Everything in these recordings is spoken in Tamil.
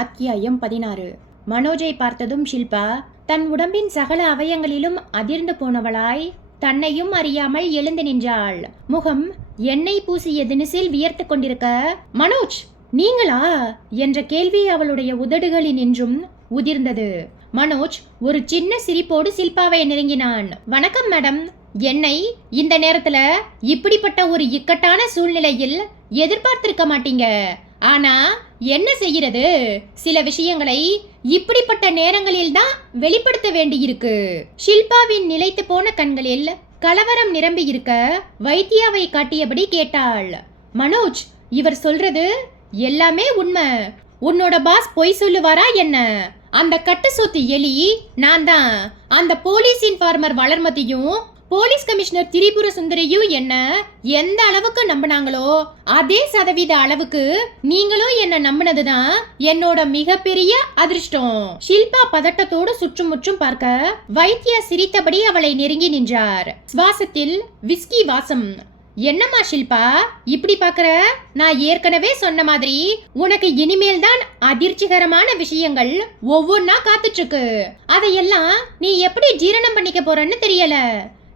அத்தியாயம் 16. மனோஜை பார்த்ததும் ஷில்பா தன் உடம்பின் சகல அவயங்களிலும் அதிர்ந்து போனவளாய் தன்னையும் அறியாமல் எழுந்து நின்றாள். முகம் எண்ணெய் பூசிய தினசில் வியர்த்து கொண்டிருக்க, மனோஜ் நீங்களா என்ற கேள்வி அவளுடைய உதடுகளில் நின்றும் உதிர்ந்தது. மனோஜ் ஒரு சின்ன சிரிப்போடு ஷில்பாவை நெருங்கினான். வணக்கம் மேடம். என்னை இந்த நேரத்துல இப்படிப்பட்ட ஒரு இக்கட்டான சூழ்நிலையில் எதிர்பார்த்திருக்க மாட்டீங்க. ஆனா என்ன செய்கிறது, சில விஷயங்களை இப்படிப்பட்ட நேரங்களில் தான் வெளிப்படுத்த வேண்டியிருக்கு. ஷில்பாவின் நிலைத்து போன கண்களில் கலவரம் நிரம்பி இருக்க வைத்தியாவை காட்டியபடி கேட்டாள். மனோஜ், இவர் சொல்றது எல்லாமே உண்மை. உன்னோட பாஸ் பொய் சொல்லுவாரா என்ன? அந்த கட்டு சொத்து எலி நான் தான். அந்த போலீஸ் இன்ஃபார்மர் வளர்மதியும் போலீஸ் கமிஷனர் திரிபுர சுந்தரியும் என்ன எந்த அளவுக்கு நம்பினாங்களோ அதே சதவீத அளவுக்கு நீங்களும் என்ன நம்பினதுதான் என்னோட மிகப்பெரிய அதிர்ஷ்டம். ஷில்பா பதட்டத்தோடு சுற்றுமுற்றும் பார்க்க வைத்தியா சிரித்தபடி அவளை நெருங்கி நின்றார். சுவாசத்தில் விஸ்கி வாசம். என்னம்மா ஷில்பா இப்படி பாக்குற? நான் ஏற்கனவே சொன்ன மாதிரி உனக்கு இனிமேல் தான் அதிர்ச்சிகரமான விஷயங்கள் ஒவ்வொன்னா காத்துட்டு இருக்கு. அதையெல்லாம் நீ எப்படி ஜீரணம் பண்ணிக்க போறன்னு தெரியல.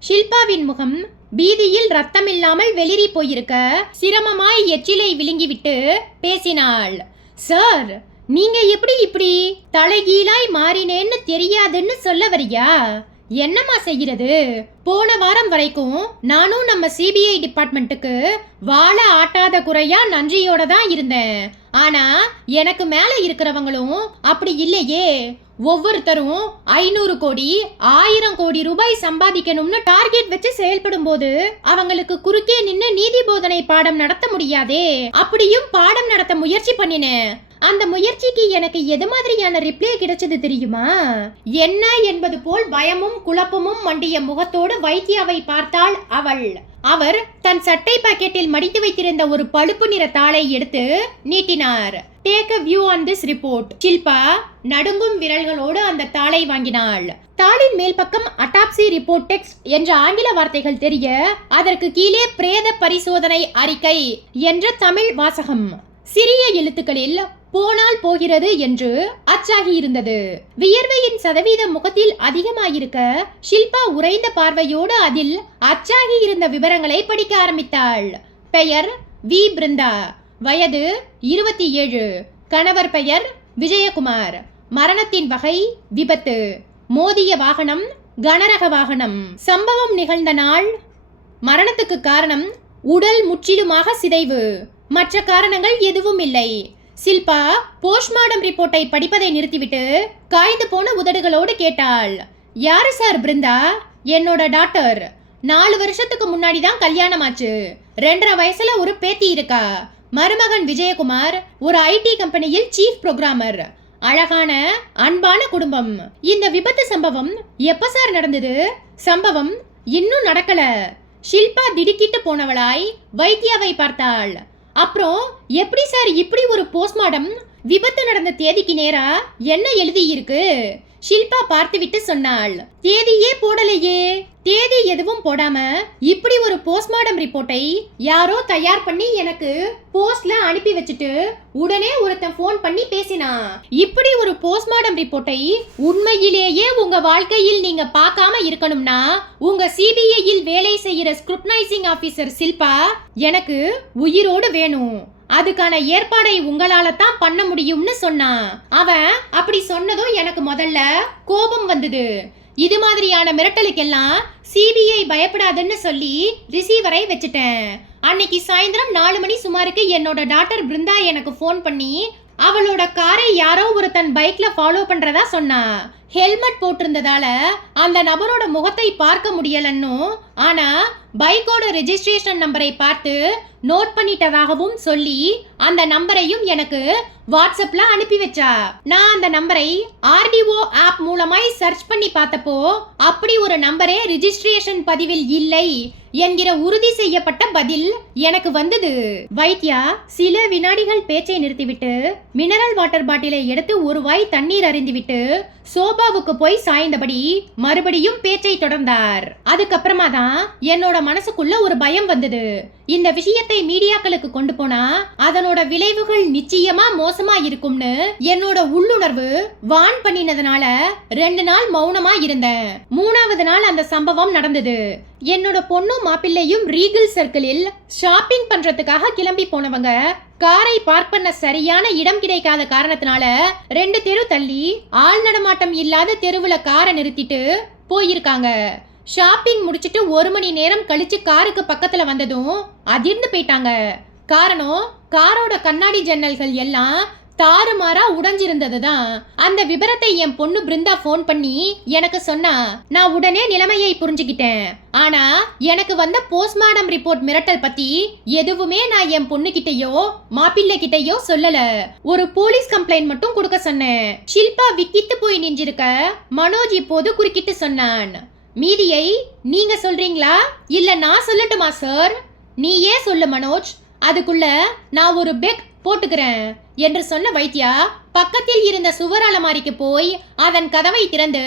ஷில்பாவின் முகம் பீதியில் ரத்தம் இல்லாமல் வெளிரி போயிருக்க சிரமமாய் எச்சிலை விழுங்கிவிட்டு பேசினாள். சார், நீங்க எப்படி இப்படி தலைகீழாய் மாறினேன்னு தெரியாதுன்னு சொல்ல வரியா? என்னம்மா செய்கிறது? போன வாரம் வரைக்கும் நானும் நம்ம சிபிஐ டிபார்ட்மெண்ட்டுக்கு வாழ ஆட்டாத குறையா நன்றியோட தான் இருந்தேன். ஆனா எனக்கு மேல இருக்கிறவங்களும் அப்படி இல்லையே. ஒவ்வொருத்தரும் 500 கோடி 1000 கோடி ரூபாய் சம்பாதிக்கணும்னு டார்கெட் வச்சு செயல்படும் போது அவங்களுக்கு குறுக்கே நின்னு நீதி போதனை பாடம் நடத்த முடியாதே. அப்படியும் பாடம் நடத்த முயற்சி பண்ணினேன். அந்த முயற்சிக்கு எனக்கு எது மாதிரியான ரிப்ளை கிடைச்சது தெரியுமா? என்ன என்பது போல் பயமும் குழப்பமும் மண்டிய முகத்தோடு வைத்தியாவை பார்த்தாள் அவள். அவர் தன் சட்டை பாக்கெட்டில் மடித்து வைத்திருந்த ஒரு பழுப்பு நிற தாளை எடுத்து நீட்டினார். Take a view on this report. Shilpa நடுங்கும் விரல்களோடு அந்த தாளை வாங்கினாள். தாளின் மேல் பக்கம் அட்டாப்சி ரிப்போர்ட் டெக்ஸ்ட் என்ற ஆங்கில வார்த்தைகள் தெரிய அதற்கு கீழே பிரேத பரிசோதனை அறிக்கை என்ற தமிழ் வாசகம் சிறிய எழுத்துக்களில் போனால் போகிறது என்று அச்சாகி இருந்தது. வியர்வையின் சதவீதம் முகத்தில் அதிகமாயிருக்க ஷில்பா உறைந்த பார்வையோடு அதில் அச்சாகி இருந்த விவரங்களை படிக்க ஆரம்பித்தாள். பெயர் வி பிருந்தா, வயது 27, கணவர் பெயர் விஜயகுமார், மரணத்தின் வகை விபத்து, மோதிய வாகனம் கனரக வாகனம், சம்பவம் நிகழ்ந்த நாள், மரணத்துக்கு காரணம் உடல் முற்றிலுமாக சிதைவு, மற்ற காரணங்கள் எதுவும் இல்லை. ஷில்பா போஸ்ட்மார்டம் ரிப்போர்ட்டை படிப்பதை நிறுத்திவிட்டு காய்ந்து போன உதடுகளோடு கேட்டாள். யாரு சார் பிருந்தா? என்னோட டாக்டர். 4 வருஷத்துக்கு முன்னாடி தான் கல்யாணம் ஆச்சு. 2.5 வயசுல ஒரு பேத்தி இருக்கா. மருமகன் விஜயகுமார் ஒரு ஐடி கம்பெனியில் சீஃப் புரோகிராமர். அழகான அன்பான குடும்பம். இந்த விபத்து சம்பவம் எப்ப சார் நடந்தது? சம்பவம் இன்னும் நடக்கல. ஷில்பா திடுக்கிட்டு போனவளாய் வைத்தியாவை பார்த்தாள். அப்புறம் எப்படி சார் இப்படி ஒரு போஸ்ட்மார்டம்? விபத்து நடந்த தேதிக்கு நேரா என்ன எழுதி இருக்கு? ஷில்பா பார்த்துவிட்டு சொன்னாள். தேதியே போடலையே. தேதி எதுவும் போடாம இப்படி ஒரு போஸ்ட்மார்டம் ரிப்போர்ட்டை யாரோ தயார் பண்ணி எனக்கு போஸ்ட்ல அனுப்பி வச்சுட்டு உடனே ஒருத்தன் போன் பண்ணி பேசினா. இப்படி ஒரு போஸ்ட்மார்டம் ரிப்போர்ட்டை உண்மையிலேயே உங்க வாழ்க்கையில் நீங்க பார்க்காம இருக்கணும்னா உங்க சிபிஐயில் வேலை செய்யற ஸ்க்ரூட்னைசிங் ஆபீசர் ஷில்பா எனக்கு உயிரோடு வேணும். அதுக்கான ஏற்பாடை உங்களால தான் பண்ண முடியும்னு சொன்னான். அவன் அப்படி சொன்னதும் எனக்கு முதல்ல கோபம் வந்தது. இது மாதிரியான மிரட்டலுக்கெல்லாம் சிபிஐ பயப்படாதுன்னு சொல்லி ரிசீவரை வச்சுட்டேன். அன்னைக்கு சாயந்தரம் 4 மணி சுமாருக்கு என்னோட டாக்டர் பிருந்தா எனக்கு ஃபோன் பண்ணி அவளோட காரை யாரோ ஒருத்தன் பைக்ல ஃபாலோ பண்றதா சொன்னா. ஹெல்மெட் போட்டிருந்ததால அந்த நபரோட முகத்தை பார்க்க முடியலன்னு, ஆனா பைக்கோட ரெஜிஸ்ட்ரேஷன் நம்பரை பார்த்து நோட் பண்ணிட்டதாகவும் சொல்லி அந்த நம்பரையும் எனக்கு வாட்ஸ்அப்ல அனுப்பி வச்சா. நான் அந்த நம்பரை ஆர்டிஓ ஆப் மூலமாய் சர்ச் பண்ணி பார்த்தப்போ அப்படி ஒரு நம்பரே ரெஜிஸ்ட்ரேஷன் பதிவில் இல்லை என்கிற உறுதி செய்யப்பட்ட பதில் எனக்கு வந்தது. வைத்தியா சில வினாடிகள் பேச்சை நிறுத்திவிட்டு மினரல் வாட்டர் பாட்டிலை எடுத்து ஒரு வாய் தண்ணீர் அருந்திவிட்டு சோபாவுக்கு போய் சாய்ந்தபடி மறுபடியும் பேச்சை தொடர்ந்தார். அதுக்கப்புறமா தான் என்னோட மனசுக்குள்ள ஒரு பயம் வந்தது. இந்த விஷயத்தை மீடியாக்களுக்கு கொண்டு போனா அதனோட விளைவுகள் நிச்சயமா மோசமா இருக்கும்னு என்னோட உள்ளுணர்வு வான் பண்ணினதுனால 2 நாள் மௌனமா இருந்தேன். 3வது நாள் அந்த சம்பவம் நடந்தது. என்னோட பொண்ணும் மாப்பிள்ளையும் ரீகல் சர்க்கிளில் ஷாப்பிங் பண்றதுக்காக கிளம்பி போனவங்க காரை பார்க் பண்ண சரியான இடம் கிடைக்காத காரணத்தினால 2 தெரு தள்ளி ஆள் நடமாட்டம் இல்லாத தெருவுல காரை நிறுத்திட்டு போயிருக்காங்க. ஷாப்பிங் முடிச்சிட்டு 1 மணி நேரம் கழிச்சு காருக்கு பக்கத்துல வந்ததும் அதிர்ந்து போயிட்டாங்க. காரணம், காரோட கண்ணாடி ஜன்னல்கள் எல்லாம் தாறுமாறா உடைஞ்சிருந்ததுதான். அந்த விபரத்தை என் பொண்ணு பிருந்தா போன் பண்ணி எனக்கு சொன்னா. நான் உடனே நிலைமையை புரிஞ்சுக்கிட்டேன். ஆனா எனக்கு வந்த போஸ்ட்மார்டம் ரிப்போர்ட் மிரட்டல் பத்தி எதுவுமே நான் என் பொண்ணு கிட்டயோ மாப்பிள்ளை கிட்டயோ சொல்லல. ஒரு போலீஸ் கம்ப்ளைண்ட் மட்டும் கொடுக்க சொன்னேன். ஷில்பா விக்கிட்டு போய் நின்றிருக்க மனோஜ் இப்போது குறுக்கிட்டு சொன்னான். மீதியை நீங்க சொல்றீங்களா இல்ல நான் சொல்லட்டுமா சார்? நீயே சொல்லு மனோஜ், அதுக்குள்ள நான் ஒரு பெக் போட்டுக்கிறேன் என்று சொன்ன வைத்தியா பக்கத்தில் இருந்த சுவர் அலமாரிக்கு போய் அதன் கதவை திறந்து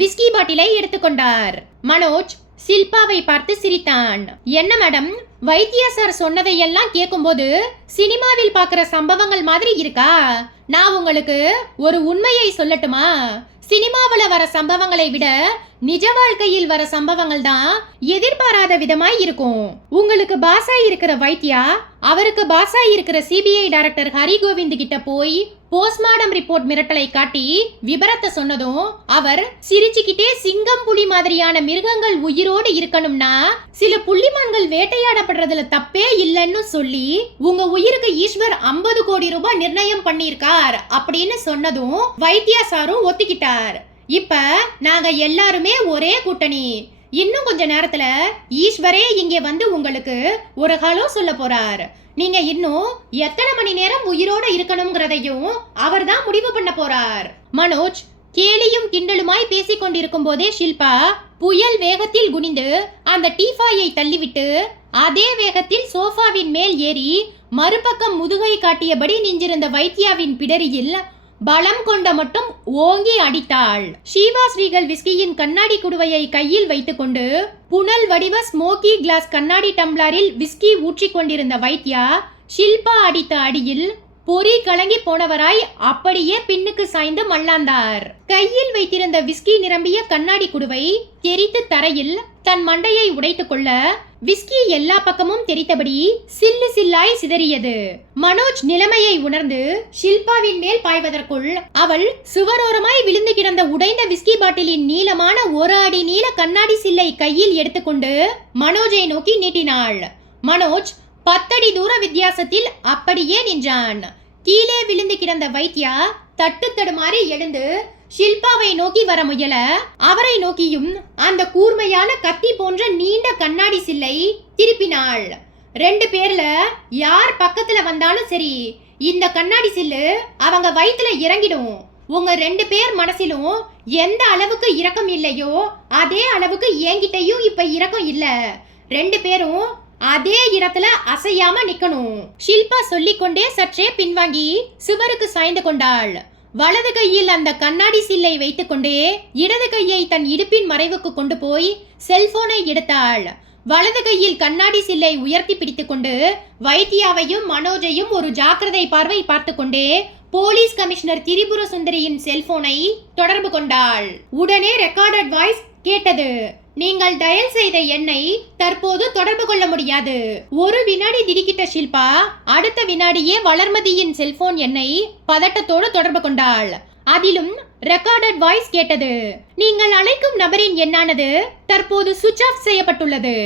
விஸ்கி பாட்டிலை எடுத்துக்கொண்டார். மனோஜ் ஷில்பாவை பார்த்து சிரித்தான். என்ன மேடம், வைத்தியா சார் சொன்னதையெல்லாம் கேட்கும்போது சினிமாவில் பார்க்கிற சம்பவங்கள் மாதிரி இருக்கா? நான் உங்களுக்கு ஒரு உண்மையை சொல்லட்டுமா? சினிமாவுல வர சம்பவங்களை விட நிஜ வாழ்க்கையில் வர சம்பவங்கள் தான் எதிர்பாராத விதமாய் இருக்கும். உங்களுக்கு பாசா இருக்கிற வைத்தியா அவருக்கு பாசா இருக்கிற சிபிஐ டைரக்டர் ஹரி கோவிந்த் கிட்ட போய் போஸ்ட்மார்டம் ரிப்போர்ட் மிரட்டலை காட்டி விபரத்தை சொன்னதும் அவர் சிரிச்சுக்கிட்டே சிங்கம் புலி மாதிரியான மிருகங்கள் உயிரோடு இருக்கணும்னா சில புள்ளிமான்கள் வேட்டையாடப்படுறதுல தப்பே இல்லைன்னு சொல்லி உங்க உயிருக்கு ஈஸ்வர் 50 கோடி ரூபாய் நிர்ணயம் பண்ணியிருக்கார் அப்படின்னு சொன்னதும் வைத்தியா சாரும் ஒத்துக்கிட்டார். இப்ப நாங்க எல்லாருமே ஒரே கூட்டணி. இன்னும் கொஞ்ச நேரத்துல ஈஸ்வரே இங்கே வந்து உங்களுக்கு ஒரு ஹலோ சொல்ல போறார். நீங்க இன்னும் எத்தனை மணி நேரம் உயிரோட இருக்கணும்ங்கிறதையும் அவர் தான் முடிவு பண்ண போறார். மனோஜ் கேலியும் கிண்டலுமாய் பேசிக் கொண்டிருக்கும் போதே ஷில்பா புயல் வேகத்தில் குனிந்து அந்த டீஃபாயை தள்ளிவிட்டு அதே வேகத்தில் சோஃபாவின் மேல் ஏறி மறுபக்கம் முதுகை காட்டியபடி நின்றிருந்த வைத்தியாவின் பிடரியில் பலம் கொண்ட மட்டும் ஓங்கி அடித்தாள். ஷீவா ஸ்ரீகல் விஸ்கியின் கண்ணாடி குடுவையை கையில் வைத்துக்கொண்டு புனல் வடிவ ஸ்மோக்கி கிளாஸ் கண்ணாடி டம்ளரில் விஸ்கி ஊற்றி கொண்டிருந்த வைத்தியா ஷில்பா அடித்த அடியில் பொறி கலங்கி போனவராய் அப்படியே பின்னுக்கு சாய்ந்து மல்லாந்தார். கையில் வைத்திருந்த விஸ்கி நிரம்பிய கண்ணாடி குடுவை தெரித்து தரையில் தன் மண்டையை உடைத்துக் கொள்ள விஸ்கி எல்லா பக்கமும் தெரித்தபடி சில்லு சில்லாய் சிதறியது. மனோஜ் நிலைமையை உணர்ந்து ஷில்பாவின் மேல் பாய்வதற்குள் அவள் சுவரோரமாய் விழுந்து கிடந்த உடைந்த விஸ்கி பாட்டிலின் நீளமான 1 அடி நீள கண்ணாடி சில்லை கையில் எடுத்துக்கொண்டு மனோஜை நோக்கி நீட்டினாள். மனோஜ் 10 அடி தூர வித்தியாசத்தில் அப்படியே நின்றான். கீழே விழுந்து கிடந்த வைத்தியா தட்டு தடுமாறி எழுந்து ஷில்பாவை நோக்கி வர முயல அவரை நோக்கியும் அந்த கூர்மையான கத்தி போன்ற நீண்ட கண்ணாடி சில்லை திருப்பினாள். 2 பேர்ல யார் பக்கத்துல வந்தாலும் சரி இந்த கண்ணாடி சில்லு அவங்க வயிற்றுல இறங்கிடும். உங்க 2 பேர் மனசிலும் எந்த அளவுக்கு இரக்கம் இல்லையோ அதே அளவுக்கு என்கிட்டயும் இப்ப இரக்கம் இல்ல. 2 பேரும் அதே இடத்துல அசையாம நிக்கணும். ஷில்பா சொல்லிக்கொண்டே சற்றே பின்வாங்கி சுவருக்கு சாய்ந்து கொண்டாள். வலது கையில் அந்த கண்ணாடி சில்லை வைத்துக்கொண்டே இடது கையை தன் இடுப்பின் மறைவுக்கு கொண்டு போய் செல்போனை எடுத்தாள். வலது கையில் கண்ணாடி சில்லை உயர்த்தி பிடித்துக்கொண்டு வைத்தியாவையும் மனோஜையும் ஒரு ஜாக்கிரதை பார்வை பார்த்து கொண்டே போலீஸ் கமிஷனர் திரிபுர சுந்தரியின் செல்போனை தொடர்பு கொண்டாள். உடனே ரெக்கார்டட் வாய்ஸ் கேட்டது. நீங்கள் டயல் செய்த எண்ணை தற்போது தொடர்பு கொள்ள முடியாது. ஒரு வினாடி திடுக்கிட்ட ஷில்பா அடுத்த வினாடியே வளர்மதியின் செல்போன் எண்ணை பதட்டத்தோடு தொடர்பு கொண்டாள். அதிலும் ரெக்கார்டட் வாய்ஸ் கேட்டது. நீங்கள் அழைக்கும் நபரின் எண்ணானது தற்போது சுவிட்ச் ஆஃப் செய்யப்பட்டுள்ளது.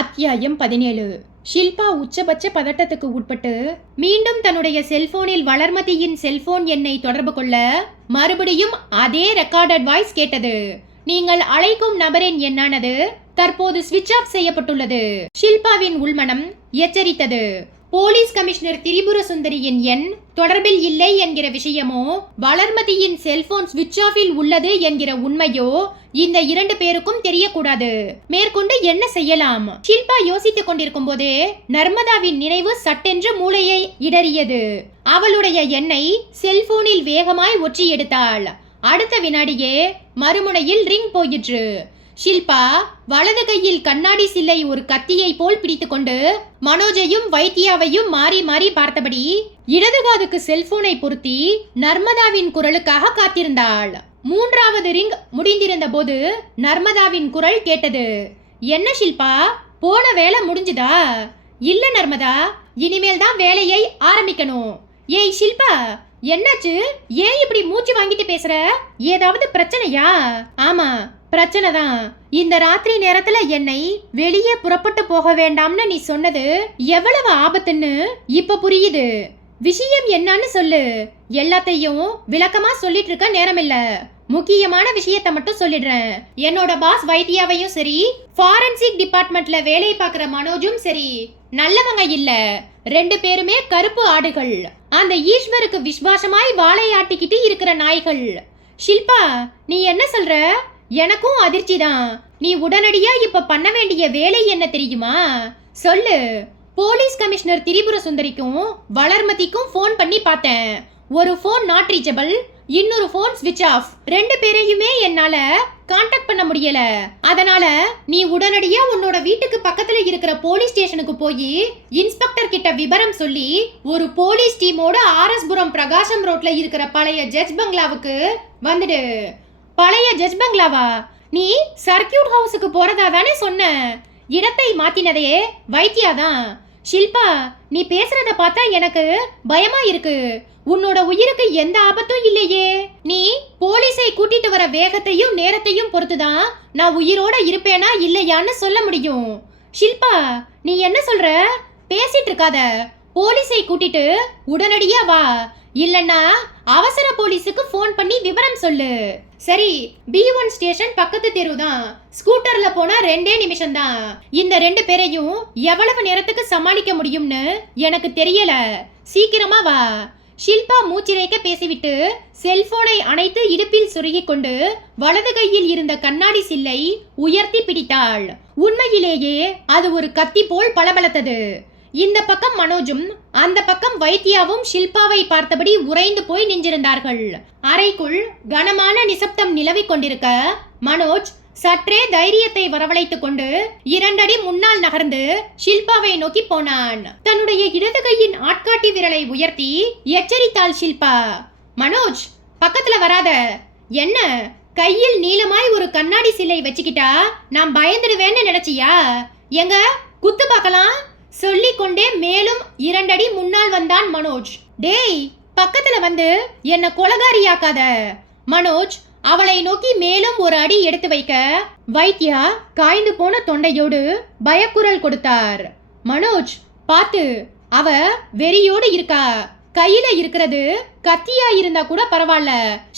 அத்தியாயம் 17. ஷில்பா உச்சபட்ச பதட்டத்துக்கு உட்பட்டு மீண்டும் தன்னுடைய செல்போனில் வளர்மதியின் செல்போன் எண்ணை தொடர்பு கொள்ள மறுபடியும் அதே ரெக்கார்டட் வாய்ஸ் கேட்டது. நீங்கள் அழைக்கும் நபரின் எண்ணானது தற்போது ஸ்விட்ச் ஆஃப் செய்யப்பட்டுள்ளது. ஷில்பாவின் உள்மனம் எச்சரித்தது. போலீஸ் கமிஷனர் திரிபுர சுந்தரியின் எண் தொடர்பில் இல்லை என்கிற விஷயமோ வளர்மதியின் செல்போன் ஸ்விட்ச் ஆஃபில் உள்ளது என்கிற உண்மையோ இந்த 2 பேருக்கும் தெரியக்கூடாது. மேற்கொண்டு என்ன செய்யலாம்? ஷில்பா யோசித்துக் கொண்டிருக்கும் போதே நர்மதாவின் நினைவு சட்டென்று மூளையை இடறியது. அவளுடைய எண்ணை செல்போனில் வேகமாய் ஒற்றி எடுத்தாள். அடுத்த வினாடியே மறுமுனையில் ரிங் போயிற்று. ஷில்பா வலது கையில் கண்ணாடி சில்லை ஒரு கத்தியை போல் பிடித்துக்கொண்டு மனோஜையும் வைத்தியாவையும் மாறி மாறி பார்த்தபடி இடது காதுக்கு செல்போனை பொருத்தி நர்மதாவின் குரலுக்காக காத்திருந்தாள். மூன்றாவது ரிங் முடிந்திருந்த போது நர்மதாவின் குரல் கேட்டது. என்ன ஷில்பா, போன வேலை முடிஞ்சுதா? இல்ல நர்மதா, இனிமேல் தான் வேலையை ஆரம்பிக்கணும். ஏய் ஷில்பா, என்னாச்சு? ஏன் இப்படி மூச்சு வாங்கிட்டு பேசுற? ஏதாவது பிரச்சனையா? ஆமா, பிரச்சனை தான். இந்த ராத்திரி நேரத்துல என்னை வெளியே புறப்பட்டு போக வேண்டாம்னு நீ சொன்னது எவ்வளவு ஆபத்துன்னு இப்ப புரியுது. விஷயம் என்னன்னு சொல்லு. எல்லாத்தையும் விளக்கமா சொல்லிட்டு இருக்க நேரம் இல்ல. முக்கியமான விஷயத்தை மட்டும் சொல்லிடுறேன். என்னோட பாஸ் வைத்தியாவையும் சரி, ஃபாரன்சிக் டிபார்ட்மெண்ட்ல வேலை பார்க்குற மனோஜும் சரி நல்லவங்க இல்ல. 2 பேருமே கருப்பு ஆடுகள். அந்த ஈஸ்வருக்கு விசுவாசமாய் வாழையாட்டிக்கிட்டு இருக்கிற நாய்கள். ஷில்பா, நீ என்ன சொல்ற? எனக்கும் அதிர்ச்சி தான். நீ உடனடியா இப்ப பண்ண வேண்டிய வேலை என்ன தெரியுமா? சொல்லு. போலீஸ் கமிஷனர் திரிபுர சுந்தரிக்கும் வளர்மதிக்கும் ஃபோன் பண்ணி பார்த்தேன். ஒரு ஃபோன் நாட் ரீச்சபிள், இன்னொரு ஃபோன் ஸ்விட்ச் ஆஃப். 2 பேரையுமே என்னால கான்டாக்ட் பண்ண முடியல. அதனால நீ உடனடியா உன்னோட வீட்டுக்கு பக்கத்துல இருக்கிற போலீஸ் ஸ்டேஷனுக்கு போய் இன்ஸ்பெக்டர் கிட்ட விவரம் சொல்லி ஒரு போலீஸ் டீமோட ஆர்எஸ்புரம் பிரகாசம் ரோட்ல இருக்கிற பழைய ஜட்ஜ் பங்களாவுக்கு வந்துடு. பழைய ஜட்ஜ் பங்களாவா? நீ சர்க்கியூட் ஹவுஸுக்கு போறதா தானே சொன்ன? இடத்தை மாத்தினதே வைத்தியாதான். ஷில்பா, நீ பேசுறத பார்த்தா எனக்கு பயமா இருக்கு. உன்னோட உயிருக்கு எந்த ஆபத்தும் இல்லையே. நீ போலீஸை கூட்டிட்டு வர வேகத்தையும் நேரத்தையும் பொறுத்துதான் நான் உயிரோட இருப்பேனா இல்லையான்னு சொல்ல முடியும். ஷில்பா, நீ என்ன சொல்ற? பேசிட்டு இருக்காத. போலீஸை கூட்டிட்டு உடனடியா வா. இல்லன்னா அவசர போலீஸுக்கு ஃபோன் பண்ணி விவரம் சொல்லு. சரி, B1 ஸ்டேஷன் பக்கத்து தெரு தான். ஸ்கூட்டர்ல போனா 2 நிமிஷம் தான். இந்த 2 பேரையும் எவ்வளவு நேரத்துக்கு சமாளிக்க முடியும்னு எனக்கு தெரியல. சீக்கிரமா வா. ஷில்பா மூச்சிறைக்க பேசிவிட்டு செல்போனை அணைத்து இடுப்பில் சுருகிக் கொண்டு வலது கையில் இருந்த கண்ணாடி சில்லை உயர்த்தி பிடித்தாள். உண்மையிலேயே அது ஒரு கத்தி போல் பளபளத்தது. இந்த பக்கம் மனோஜும் அந்த பக்கம் வைத்தியாவும் ஷில்பாவை பார்த்தபடி உறைந்து போய் நின்றிருந்தார்கள். அறைக்குள் கனமான நிசப்தம் நிலவிக் கொண்டிருக்க மனோஜ் சற்றே தைரியத்தை வரவழைத்துக் கொண்டு 2 அடி முன்னால் நகர்ந்து ஷில்பாவை நோக்கி போனான். தன்னுடைய இடது கையின் ஆட்காட்டி விரலை உயர்த்தி எச்சரித்தாள் ஷில்பா. மனோஜ், பக்கத்துல வராத. என்ன, கையில் நீளமாய் ஒரு கண்ணாடி சிலை வச்சுக்கிட்டா நான் பயந்துடுவேன்னு நினைச்சியா? எங்க குத்து பார்க்கலாம் சொல்லிக்கொண்டே மேலும் 2 அடி முன்னால் வந்தான் மனோஜ். டேய், பக்கத்துல வந்து என்ன கொலகாரியாக்காத. மனோஜ் அவளை நோக்கி மேலும் ஒரு அடி எடுத்து வைக்க வைத்தியா காய்ந்து போன தொண்டையோடு பயக்குரல் கொடுத்தார். மனோஜ், பாத்து, அவ வெறியோடு இருக்கா. கையில இருக்கிறது கத்தியா இருந்தா கூட பரவாயில்ல,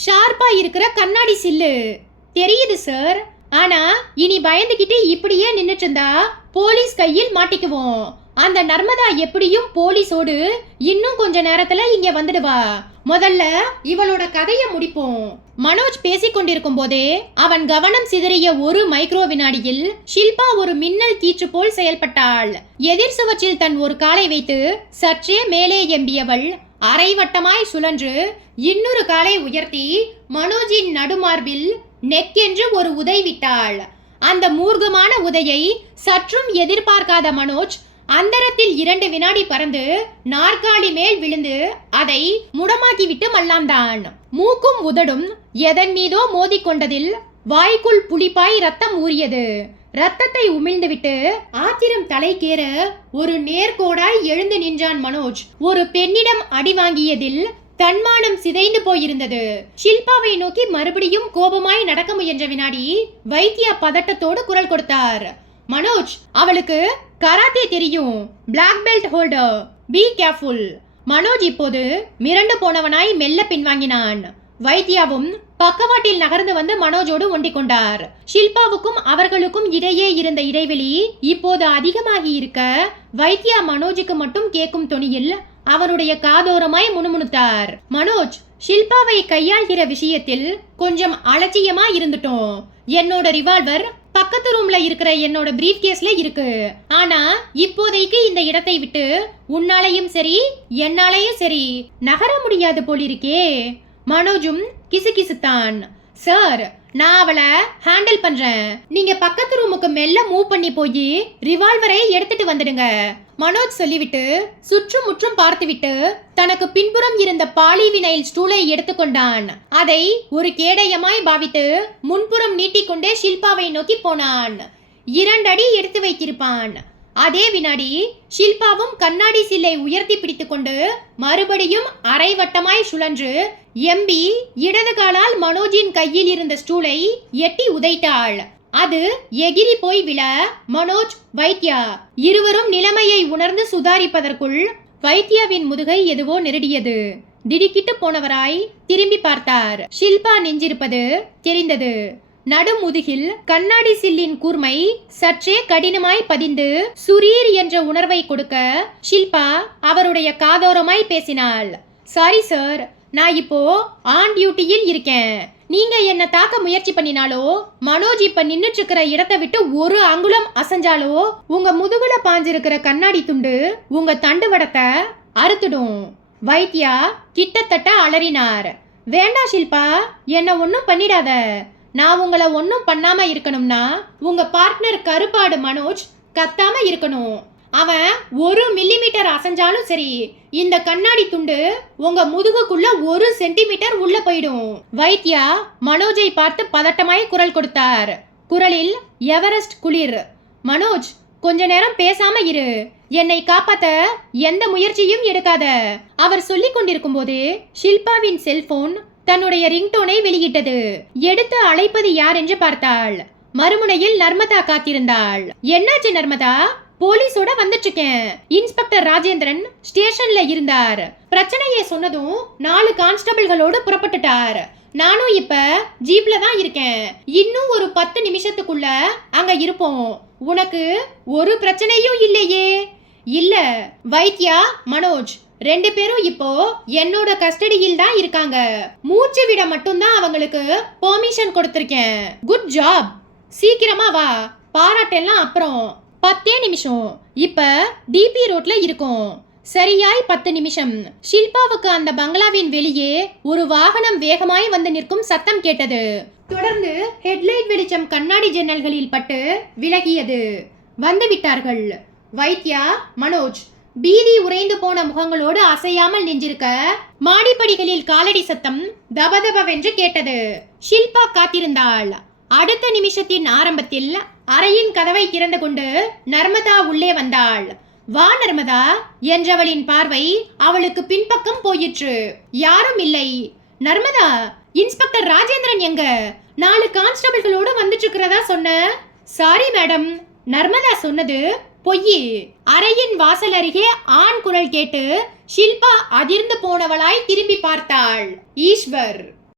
ஷார்ப்பா இருக்கிற கண்ணாடி சில்லு. தெரியுது சார், ஆனா இனி பயந்துகிட்டு இப்படியே நின்னுட்டு இருந்தா போலீஸ் கையில் மாட்டிக்குவோம். அந்த நர்மதா எப்படியும் போலீஸோடு இன்னும் கொஞ்ச நேரத்துல இங்க வந்துடுவா. முதல்ல இவளோட கதைய முடிப்போம். மனோஜ் பேசிக் கொண்டிருக்கும் போதே அவன் கவனம் சிதறிய ஒரு மைக்ரோ வினாடியில் ஷில்பா ஒரு மின்னல் கீற்று போல் செயல்பட்டாள். எதிர் சுவற்றில் தன் ஒரு காலை வைத்து சற்றே மேலே எம்பியவள் அரைவட்டமாய் சுழன்று இன்னொரு காலை உயர்த்தி மனோஜின் நடுமார்பில் நெக்கென்று ஒரு உதை விட்டாள். அந்த மூர்க்கமான உதையை சற்றும் எதிர்பார்க்காத மனோஜ் அந்தரத்தில் 2 வினாடி பறந்து நாற்காலி மேல் விழுந்து அதை முடமாக்கிவிட்டு மல்லாந்தான். மூக்கும் உதடும் எதன் மீதோ மோதிக்கொண்டதில் வாய்க்குள் புளிப்பாய் ரத்தம் ஊறியது. ரத்தத்தை உமிழ்ந்துவிட்டு ஆத்திரம் தலைக்கேற ஒரு நேர்கோடாய் எழுந்து நின்றான் மனோஜ். ஒரு பெண்ணிடம் அடி வாங்கியதில் தன்மானம் சிதைந்து போயிருந்தது. ஷில்பாவை நோக்கி மறுபடியும் கோபமாய் நடக்க முயன்ற வினாடி வைத்தியா பதட்டத்தோடு குரல் கொடுத்தார். மனோஜ், அவளுக்கு கராத்தே தெரியும், black belt holder, be careful. Manoj இப்போது மிரண்டு போனவனாய் மெல்ல பின்வாங்கினான். வைத்தியாவும் பக்கவாட்டில் நகர்ந்து வந்து மனோஜோடு ஒண்டிக் கொண்டார். ஷில்பாவுக்கும் அவர்களுக்கும் இடையே இருந்த இடைவெளி இப்போது அதிகமாகி இருக்க வைத்தியா மனோஜுக்கு மட்டும் கேட்கும் தொனியில் அவனுடைய காதோரமாய் முணுமுணுத்தார். மனோஜ், ஷில்பாவை கையாள்கிற விஷயத்தில் கொஞ்சம் அலட்சியமா இருந்துட்டோம். என்னோட ரிவால்வர் பக்கத்து ரூம்ல இருக்கிற என்னோட பிரீஃப் கேஸ்ல இருக்கு. ஆனா இப்போதைக்கு இந்த இடத்தை விட்டு உன்னாலையும் சரி என்னாலையும் சரி நகர முடியாது போலிருக்கே. மனோஜும் கிசுகிசுத்தான். சார், நான் அவளை ஹேண்டில் பண்றேன். நீங்க பக்கத்து ரூமுக்கு மெல்ல மூவ் பண்ணி போய் ரிவால்வரை எடுத்துட்டு வந்துடுங்க. மனோஜ் சொல்லிவிட்டு சுற்றும் முற்றும் பார்த்துவிட்டு தனக்கு பின்புறம் இருந்த பாலிவினைல் ஸ்டூலை எடுத்துக்கொண்டான். அதை ஒரு கேடயமாய் பாவித்து முன்புறம் நீட்டிக்கொண்டே ஷில்பாவை நோக்கி போனான். 2 அடி எடுத்து வைத்திருப்பான். அதே வினாடி ஷில்பாவும் கண்ணாடி சில்லை உயர்த்தி பிடித்துக்கொண்டு மறுபடியும் அரைவட்டமாய் சுழன்று எம்பி இடது காலால் மனோஜின் கையில் இருந்த ஸ்டூலை எட்டி உதைத்தாள். அது எகிரி போய் விழ மனோஜ், வைத்யா இருவரும் நிலைமையை உணர்ந்து சுதாரிப்பதற்குள் வைத்யாவின் முதுகை எதுவோ நெருடியது. திடுக்கிட்டு போனவராய் திரும்பி பார்த்தார். ஷில்பா நெஞ்சிருப்பது தெரிந்தது. நடுமுதுகில் கண்ணாடி சில்லின் கூர்மை சற்றே கடினமாய் பதிந்து சுரீர் என்ற உணர்வை கொடுக்க ஷில்பா அவருடைய காதோரமாய் பேசினாள். சாரி சார், நான் இப்போ ஆன் டியூட்டியில் இருக்கேன். நீங்க என்ன தாக்க முயற்சி பண்ணினாலோ, மனோஜ் இப்ப நின்னுட்டு இருக்கிற இடத்தை விட்டு ஒரு அங்குலம் அசைஞ்சாலோ உங்க முதுகுல பாஞ்சிருக்கிற கண்ணாடி துண்டு உங்க தண்டுவடத்தை அறுத்துடும். வைத்யா கிட்டத்தட்ட அலறினார். வேண்டா ஷில்பா, என்ன ஒன்னும் பண்ணிடாத. நான் உங்களை ஒன்னும் பண்ணாம இருக்கணும்னா உங்க பார்ட்னர் கருப்பாடு மனோஜ் கத்தாம இருக்கணும். அவன் 1 மில்லிமீட்டர் அசைஞ்சாலும் சரி, இந்த கண்ணாடி துண்டு உங்க முதுகுக்குள்ள 1 சென்டிமீட்டர் உள்ள போயிடும். வைத்யா மனோஜை பார்த்து பதட்டமாய் குரல் கொடுத்தார். குரலில் எவரெஸ்ட் குளிர். மனோஜ், கொஞ்ச நேரம் பேசாம இரு. என்னை காப்பாத்த எந்த முயற்சியும் எடுக்காத. அவர் சொல்லிக் கொண்டிருக்கும் போது ஷில்பாவின் செல்போன் தன்னுடைய ரிங்டோனை வெளியிட்டது. எடுத்து அழைப்பது யார் என்று பார்த்தாள். மறுமுனையில் நர்மதா காத்திருந்தாள். என்னாச்சு நர்மதா? போலீஸோட வந்துட்டு இருக்கேன். இன்ஸ்பெக்டர் ராஜேந்திரன் ஸ்டேஷன்ல இருந்தார். பிரச்சனையை சொன்னதும் 4 கான்ஸ்டபிள்களோடு புறப்பட்டுட்டார். நானும் இப்ப ஜீப்ல தான் இருக்கேன். இன்னும் ஒரு 10 நிமிஷத்துக்குள்ள அங்க இருப்போம். உனக்கு ஒரு பிரச்சனையும் இல்லையே? இல்ல. வைத்யா, மனோஜ் 2 பேரும் இப்போ என்னோட கஸ்டடியில் தான் இருக்காங்க. மூச்சு விட மட்டும்தான் அவங்களுக்கு பெர்மிஷன் கொடுத்திருக்கேன். Good job. சீக்கிரமா வா. பாராட்டெல்லாம் அப்புறம். 10 நிமிஷம். இப்ப டிபி ரோட்ல இருக்கோம். சரியாய் 10 நிமிஷம். ஷில்பாவுக்கு அந்த பங்களாவின் வெளியே ஒரு வாகனம் வேகமாய் வந்து நிற்கும் சத்தம் கேட்டது. தொடர்ந்து ஹெட்லைட் வெளிச்சம் கண்ணாடி ஜன்னல்களில் பட்டு விலகியது. வந்து விட்டார்கள். வைத்யா, மனோஜ் பீதி உறைந்து போன முகங்களோடு அசையாமல் நின்றிருக்க மாடிப்படிகளில் காலடி சத்தம் தபதபவென்று கேட்டது. ஷில்பா காத்திருந்தாள். அடுத்த நிமிஷத்தின் ஆரம்பத்தில் அறையின் கதவை திறந்து கொண்டு நர்மதா உள்ளே வந்தாள். வா நர்மதா என்றவளின் பார்வை அவளுக்கு பின்பக்கம் போயிற்று. யாரும் இல்லை. நர்மதா, இன்ஸ்பெக்டர் ராஜேந்திரன் எங்க? 4 கான்ஸ்டபிள்களோடு வந்துட்டு இருக்கிறதா சொன்ன. Sorry madam. நர்மதா சொன்னது பொய்யி. அறையின் வாசல் அருகே ஆண் குரல் கேட்டு ஷில்பா அதிர்ந்து போனவளாய் திரும்பி பார்த்தாள். ஈஸ்வர்.